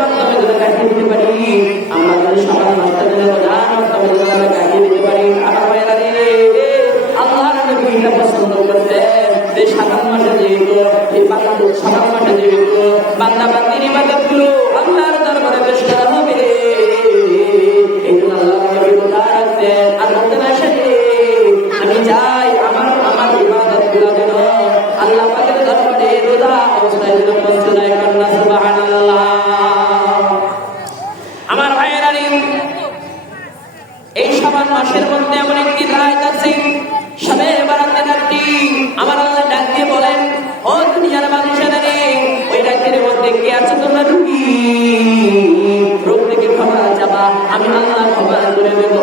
মাধ্যমে যেন কাটিয়ে দিতে পারি, আমরা যেন সবার মাধ্যমে যেন রোজার মাধ্যমে যেন আমরা কাটিয়ে দিতে পারি। আমার ভাইয়েরা রে, আল্লাহর নবী এটা পছন্দ করতেন যে শাবান মাসে যেহেতু এই শাবান মাসে যেহেতু বান্দা বান্দির ইবাদতগুলো আল্লাহর দরবারে পেশ করা হবে, এই জন্য আল্লাহ নবী রোজা রাখতেন আর বলতেন, আমি চাই আমার ইবাদতগুলো যেন আল্লাহ পাকের দরবারে রোজা অবস্থায় যেন পৌঁছে যায়। সুবহানাল্লাহ। আমার ভাইয়েরা রে, এই শাবান মাসের মধ্যে এমন একটি রাত আছে, শবে বরাতের রাতটি আমার আল্লাহ ডাক দিয়ে বলেন, ও দুনিয়ার মানুষেরা রে, ওই রাতের মধ্যে কে আছো তোমরা রোগী, রোগ থেকে ক্ষমা চাবা, আমি আল্লাহ ক্ষমা করে দেব।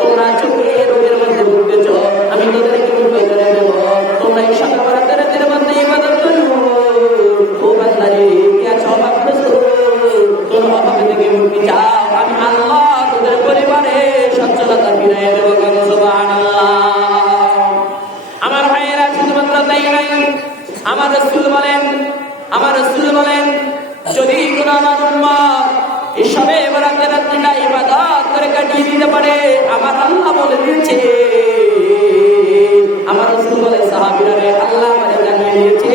তোমরা চোখে রোগের মধ্যে ভুগতেছ, আমি তোদেরকে মুক্তি করে দেব। তোমরা এই শবে বরাতের রাতের মধ্যে ইবাদত করো। ও বান্দা রে, কে আছো অভাবগ্রস্ত, তোর অভাব থেকে মুক্তি চাও, আমি আল্লাহ তোদের পরিবারে সচ্ছলতা ফিরিয়ে দেব। সুবহানাল্লাহ। আমার ভাইয়েরা, শুধুমাত্র তাই নাই, আমার রাসূল বলেন যদি কোনো আমার উম্মত এই শবে বরাতের রাতটা ইবাদত করে কাটিয়ে দিতে পারে, আমার আল্লাহ বলে দিয়েছে, আমার রাসূল বলে সাহাবীরা রে, আল্লাহ আমাকে জানিয়ে দিয়েছে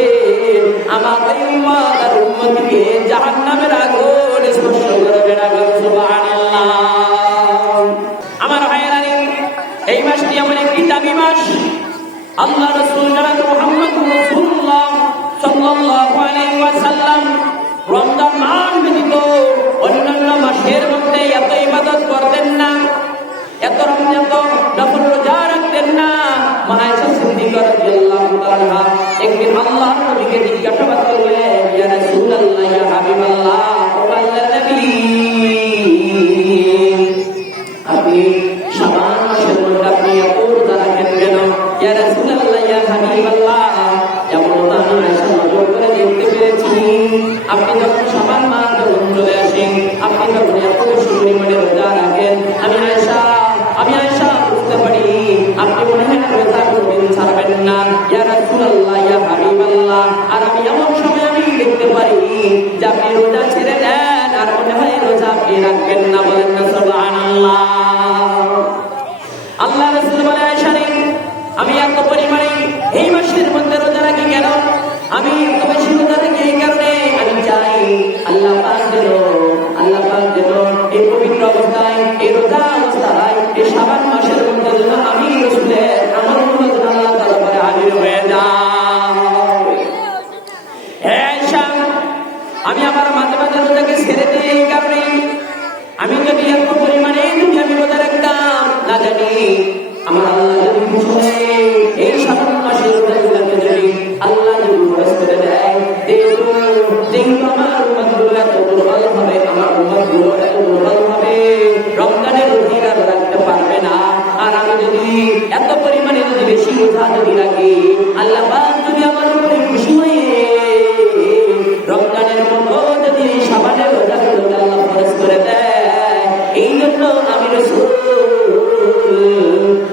আমার এই উম্মত আর উম্মতিকে জাহান্নামের আগুন স্পর্শ করবে না। সুবহানাল্লাহ। আমার ভাইয়েরা রে, এই মাসটি এমন একটি দামি মাস, আল্লাহ রাসূল জনাব মুহাম্মদুর রাসূলুল্লাহ সাল্লাল্লাহু আলাইহি ওয়াসাল্লাম রমজান মাস ব্যতীত অন্যান্য মাসের মধ্যে এত ইবাদত করতেন না, এত নফল রোজা রাখতেন না। মা আয়েশা সিদ্দিকা রাদিয়াল্লাহু তাআলা একদিন আল্লাহর নবীকে জিজ্ঞাসা করলেন, ইয়া রাসূলুল্লাহ, ইয়া হাবিবাল্লাহ, ও আল্লাহর নবী, আপনি শাবান মাসের মধ্যে আপনি এত রোজা রাখেন কেন? ইয়া রাসূলুল্লাহ, ইয়া হাবিবাল্লাহ, যেমন আমি আয়েশা নজর করে দেখতে পেরেছি, আপনি যখন শাবান মাস যখন চলে আসেন, আপনি যখন এত বেশি পরিমাণে রোজা রাখেন, আমি আয়েশা বুঝতে পারি আপনি মনে হয় রোজা কোনদিন ছাড়বেন না। ইয়া রাসূলুল্লাহ, ইয়া হাবিবাল্লাহ, আর আমি এমন সময় আমি দেখতে পারি যে আপনি রোজা ছেড়ে দেন আর মনে হয় রোজা আপনি রাখবেন না। বলেন না সুবহানাল্লাহ। আল্লাহ রাসূল বলে, আয়েশা রে, আমি এত পরিমাণে এই মাসের মধ্যে রোজা রাখি কেন? আমি এত বেশি রোজা রাখি এই কারণে, আমি চাই আল্লাহ পাক যেন এই পবিত্র অবস্থায়, এই রোজা অবস্থায়, এই শাবান মাসের মধ্যে যেন আমি রাসূলের আমার উম্মত যেন আল্লাহ দরবারে হাজির হয়ে যাই। আয়েশা, আমি আমার মাঝে মাঝে রোজাকে ছেড়ে দিই এই কারণে, আমি যদি এত পরিমাণে যদি আমি রোজা রাখতাম, না জানি আমার আল্লাহ যদি বুঝে এই শাবান মাসের রোজাগুলোকে যদি আল্লাহ যদি ফরজ করে দেয়, যেহেতু আমার উম্মতগুলো এত দুর্বল হবে, আমার উম্মতগুলো এত দুর্বল হবে, রমজানের রোজা রাখতে পারবে না। আর আমি যদি এত পরিমাণে যদি বেশি রোজা যদি রাখি, আল্লাহ পাক যদি আমার উপরে খুশি হয়ে রমজানের মতো যদি শাবানের রোজাগুলোকে আল্লাহ ফরজ করে দেয়, এই জন্য আমি রাসূল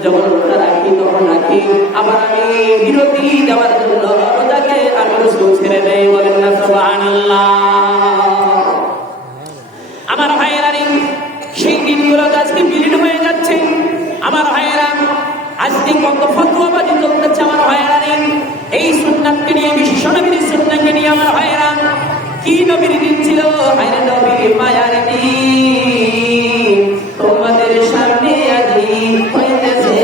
যখন রোজা রাখি তখন রাখি, আবার আমি বিরতি দেওয়ার জন্য রোজাকে আমি রাসূল ছেড়ে দেই। বলেন না সুবহানাল্লাহ। আমার ভাইয়েরা রে, সেই দিনগুলো আজকে বিলীন হয়ে যাচ্ছে। আমার ভাইয়েরা, আজকে কত ফতোয়াবাজি চলতেছে। আমার ভাইয়েরা রে, এই সুন্নাতকে নিয়ে, বিশেষ নবীর সুন্নাতকে নিয়ে আমার ভাইয়েরা, কি নবীর দিন ছিল, হায়রে নবীর মায়ার দিন, তোমাদের সামনে আজি হইতেছে,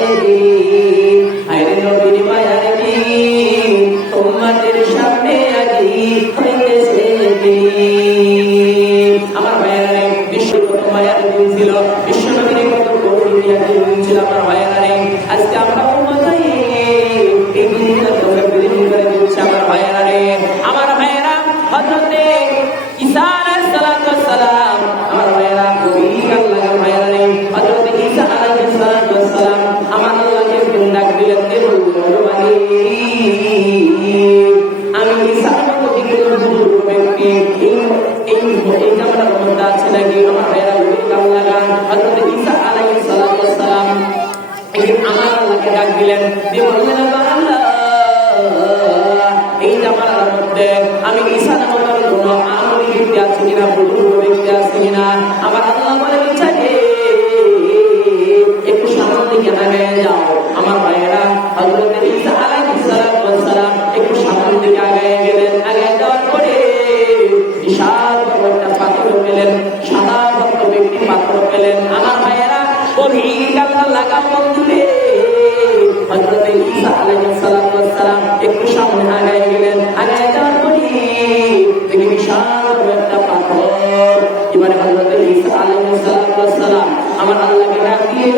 হায়রে নবীর মায়ার দিন, তোমাদের সামনে আজি হইতেছে। আমার ভাইয়েরা রে, বিশ্ব কত মায়ার দিন ছিল, বিশ্ব নবীর কত গৌরবী দিন ছিল। আমার ভাইয়েরা রে, আজকে আমরা উম্মতাই এই দিনটা তোমরা বিলীন করে দিচ্ছে। আমার ভাইয়েরা রে, আমার ভাইয়েরা, হযরতে ঈসা আলাইহিস সালাম, আমার ভাইয়েরা, আল্লাহর ভাইয়েরা রে, হযরতে ঈসা আলাইহিস সালাম আমার আল্লাহকে ডাক দিলেন, আমি ঈসার মতো দিকের বুজুর্গ ব্যক্তি এই জামানার মধ্যে আছে নাকি? আমার ভাইয়েরা, আল্লাহ হযরতে ঈসা আলাইহিস সালাম আমার আল্লাহকে ডাক দিলেন, দিয়ে বললেন, আল্লাহ এই জামানার মধ্যে আমি ঈসা নামক কোনো আমলি ব্যক্তি আছে কিনা, বুজুর্গ ব্যক্তি আছে কিনা? আমার আল্লাহ বলে ঈসা রে একটু সামনের দিকে আগায় যাও। আমার ভাইয়েরা, হযরত ঈসা আলাইহিস সালাম একটু সামনের দিকে আগায় গেলেন। আগায় যাওয়ার পরে বিশাল একটা পাথর পেলেন, সাদা ভক্ত ব্যক্তি পাথর পেলেন। আমার ভাইয়েরা, গভীর কান্না লাগা বন্ধুরে হযরত ঈসা আলাইহিস সালাম একটু সামনে আগায় গেলেন। আগায় যাওয়ার পরে দেখি বিশাল একটা পাথর। এবারে হযরত ঈসা আলাইহিস সালাম আমার আল্লাহকে ডাক দিয়ে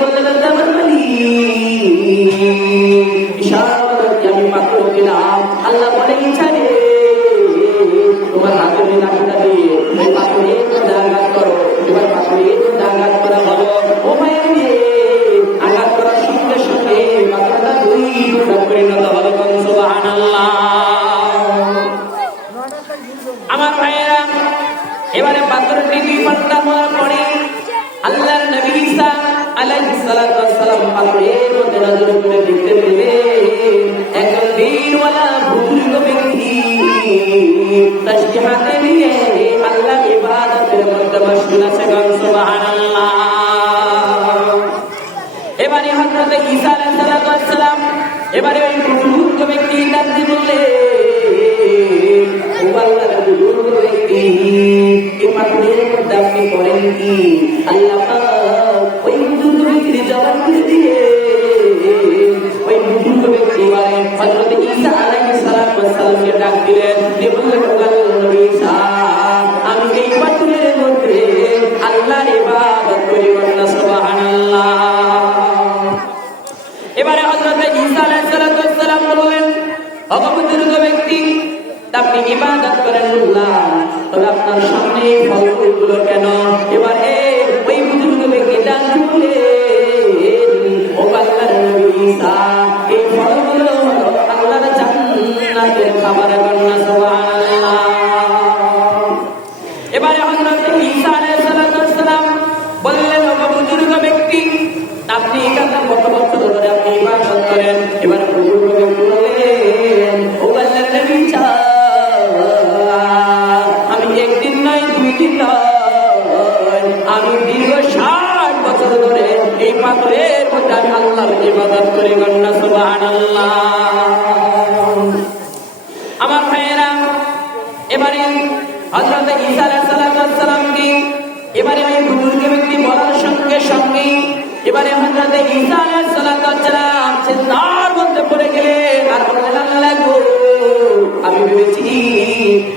বললেন, আমার মালিক, বিশাল আমি পাথর দিলাম। আল্লাহ বলে ঈসা রে তোমার হাতের লাঠিটা দিয়ে ওই পাথরে আঘাত করো। এবার পাথরে আঘাত করা হলো। ও ভাইয়া রে, আঘাত করার সঙ্গে সঙ্গে পাথরটা দুই টুকরা পরিণত হলো। সুবহানাল্লাহ। আমার ভাইয়েরা, এবারে পাথরটি দুই পাল্টা হওয়ার পরে আল্লাহর নবী ঈসা আলাইহিস সালাম পাথরের মধ্যে নজর করে দেখতে পেলেন একজন দিনওয়ালা বুজুর্গ ব্যক্তি তাসবিহ হাতে নিয়ে আল্লাহর ইবাদতের মধ্যে মশগুল আছে। সুবহানাল্লাহ। এবারে হযরত ঈসা আলাইহিস সালাম এবারে ওই বুজুর্গ ব্যক্তি ডাক দিয়ে বললেন, ও আল্লাহর বুজুর্গ ব্যক্তি, এই পাথরের মধ্যে আপনি করেন কি? আল্লাহ পাক ওই বুজুর্গ ব্যক্তির জবাব দিয়ে ওই বুজুর্গ ব্যক্তি হযরত ঈসা আলাইহিস সালামকে ডাক দিলেন, দিয়ে বললেন, ও আল্লাহর নবী ঈসা, আমি এই পাথরের মধ্যে আল্লাহর ইবাদত করি। সুবহানাল্লাহ। এবারে হযরত ঈসা আলাইহিস সালাম বললেন, ও বুজুর্গ ব্যক্তি, আপনি ইবাদত করেন আল্লাহ, তবে আপনার সামনে ফলগুলো কেন? এবারে ওই বুজুর্গ ব্যক্তি ডাক দিলেন, ও আল্লাহর নবী ঈসা, এই ফলগুলো হলো আল্লাহর জান্নাতের খাবার। সুবহানাল্লাহ। এবারে হযরত ঈসা আলাইহিস সালাম বললেন, ও বুজুর্গ ব্যক্তি, আপনি এখানে কত বছর ধরে আপনি ইবাদত করেন? এবার বুজুর্গ ব্যক্তি বললেন, ও আল্লাহর নবী ঈসা, আমি একদিন নয়, দুই দিন নয়, আমি দীর্ঘ 60 বছর ধরে এই পাথরের মধ্যে আমি আল্লাহর ইবাদত করি। সুবহানাল্লাহ। আমার ভাইয়েরা, এবারে হযরত ঈসা আলাইহিস সালামকে এবারে ওই বুজুর্গ ব্যক্তি বলার সঙ্গে সঙ্গে এবারে হযরত ঈসা আলাইহিস সালাম চিন্তার মধ্যে পড়ে গেলেন আর বললেন, আল্লাহ গো, আমি ভেবেছি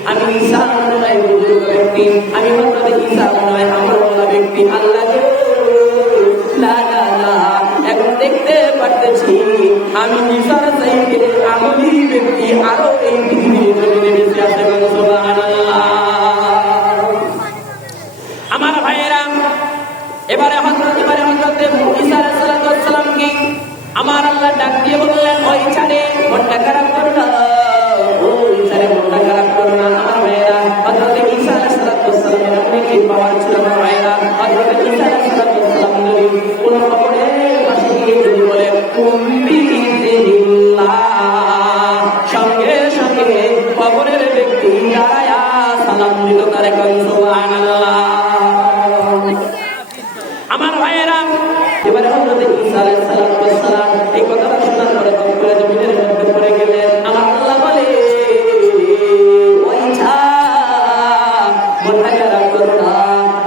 আমি ঈসা নয় বুজুর্গ ব্যক্তি, আমি হযরত ঈসা নয় আমরওয়ালা ব্যক্তি। আল্লাহ গো, না না না, এখন দেখতে পারতেছি আমি ঈসার চাইতে আমলি ব্যক্তি আরো এই পৃথিবীর জমিনে বেঁচে আছে। সুবহানাল্লাহ। আমার ভাইয়েরা, এবারে হযরত ঈসা আলাইহিস সালামকে আমার আল্লাহ ডাক দিয়ে বললেন, ওই ছাড়ে মনটা খারাপ করো না, ওই ছাড়ে মনটা খারাপ করো না। আমার ভাইয়েরা, হযরত ঈসা আলাইহিস সালামের অনেক পাওয়ার ছিল। আমার ভাইয়েরা, হযরত ঈসা আলাইহিস সালাম নবী কোন খবরে পাশে গিয়ে যদি বলে বিইযনিল্লাহ, সঙ্গে সঙ্গে কবরের ব্যক্তি দাঁড়ায়া সালাম দিল তারে। সুবহানাল্লাহ। আমার ভাইয়েরা, এবারে হযরত ঈসা আলাইহিস সালাম এই কথাটা শোনার পরে করে জমিনের মধ্যে পড়ে গেলেন। আমার আল্লাহ বলে, ওই ঈসা, মনটা খারাপ করো না,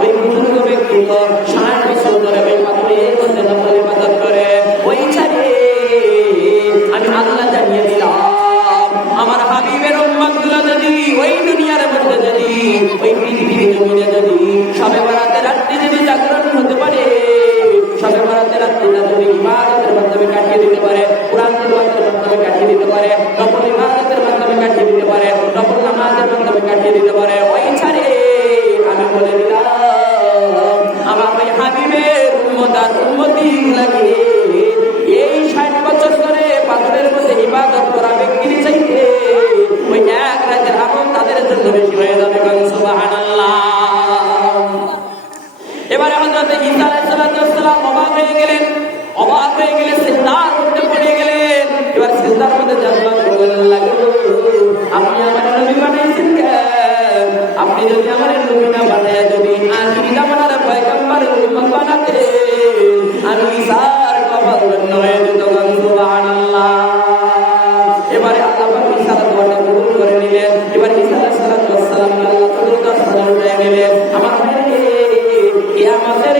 ওই বুজুর্গ ব্যক্তি তো 60 বছর ধরে ওই পাথরের মধ্যে নফল ইবাদত করে। ওই ঈসা রে, আমি আল্লাহ জানিয়ে দিলাম, আমার হাবিবের উম্মতগুলো যদি ওই দুনিয়ার মধ্যে যদি ওই পৃথিবীর জমিনে যদি সবে বরাতের রাত্রি যদি জাগরণ হতে পারে, সবে বরাতের রাত্রিটা যদি ইবাদতের মাধ্যমে কাটিয়ে দিতে পারে, কুরআন তেলাওয়াতের মাধ্যমে কাটিয়ে দিতে পারে, নফল ইবাদতের মাধ্যমে কাটিয়ে দিতে পারে, নফল নামাজের মাধ্যমে কাটিয়ে দিতে পারে, ওই ছাড়ে আমি বলে দিলাম, আমার ওই হাবিবের উম্মত আর উম্মতি লাগে এই 60 বছর ধরে পাথরের মধ্যে ইবাদত করা ব্যক্তির চাইতে ওই এক রাতের আমল তাদের জন্য বেশি হয়ে যাবে। সুবহানাল্লাহ। বলবেন আল্লাহ গো, আপনি আমার নবী বানাইছেন কেন? আপনি যদি আমার নবী না বানায় যদি আখিরি জামানার পয়গম্বরের উম্মত বানাতেন, আমি ঈসার কপাল ধন্য হয়ে যেত। সুবহানাল্লাহ। এবারে আল্লাহ পাক ঈসার দোয়াটা কবুল করে নিলেন। এবারে ঈসা আলাইহিস সালাম আল্লাহ তাআলা সালাম উঠায় নিলেন। আমার ভাই কিয়ামতের